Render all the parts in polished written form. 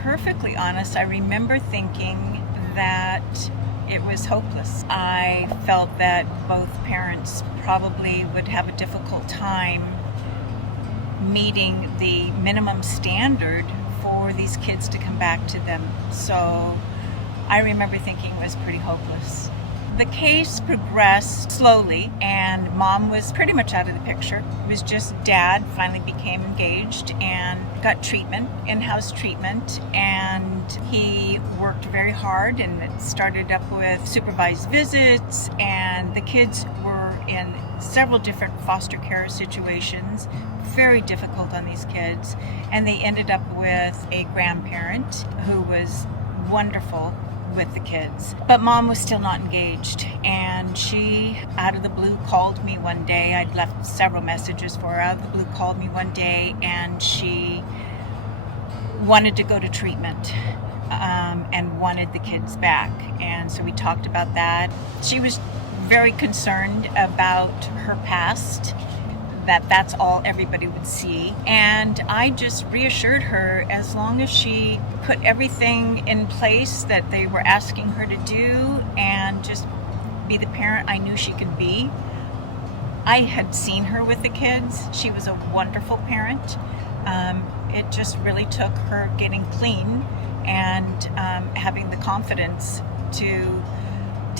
perfectly honest, I remember thinking that it was hopeless. I felt that both parents probably would have a difficult time meeting the minimum standard for these kids to come back to them. So I remember thinking it was pretty hopeless. The case progressed slowly, and mom was pretty much out of the picture. It was just dad finally became engaged and got treatment, in-house treatment, and he worked very hard, and it started up with supervised visits, and the kids were in several different foster care situations, very difficult on these kids, and they ended up with a grandparent who was wonderful with the kids. But mom was still not engaged, and she, out of the blue, called me one day. I'd left several messages for her. Out of the blue, called me one day, and she wanted to go to treatment and wanted the kids back. And so we talked about that. She was very concerned about her past, that's all everybody would see. And I just reassured her, as long as she put everything in place that they were asking her to do and just be the parent I knew she could be. I had seen her with the kids. She was a wonderful parent. It just really took her getting clean and having the confidence to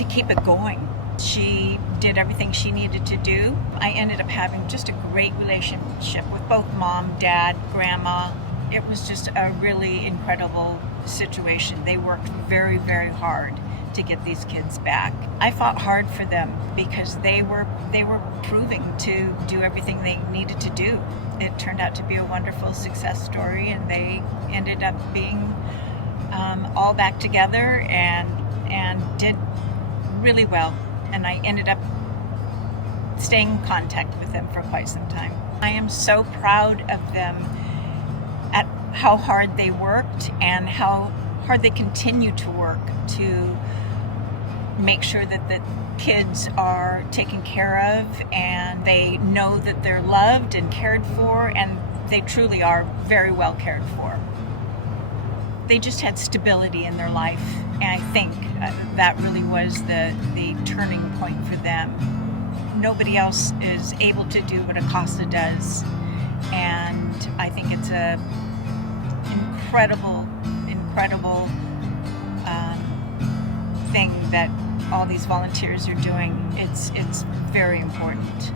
keep it going. She did everything she needed to do. I ended up having just a great relationship with both mom, dad, grandma. It was just a really incredible situation. They worked very, very hard to get these kids back. I fought hard for them because they were proving to do everything they needed to do. It turned out to be a wonderful success story, and they ended up being all back together and did really well. And I ended up staying in contact with them for quite some time. I am so proud of them at how hard they worked and how hard they continue to work to make sure that the kids are taken care of and they know that they're loved and cared for, and they truly are very well cared for. They just had stability in their life, and I think that really was the turning point for them. Nobody else is able to do what a CASA does, and I think it's a incredible thing that all these volunteers are doing. It's very important.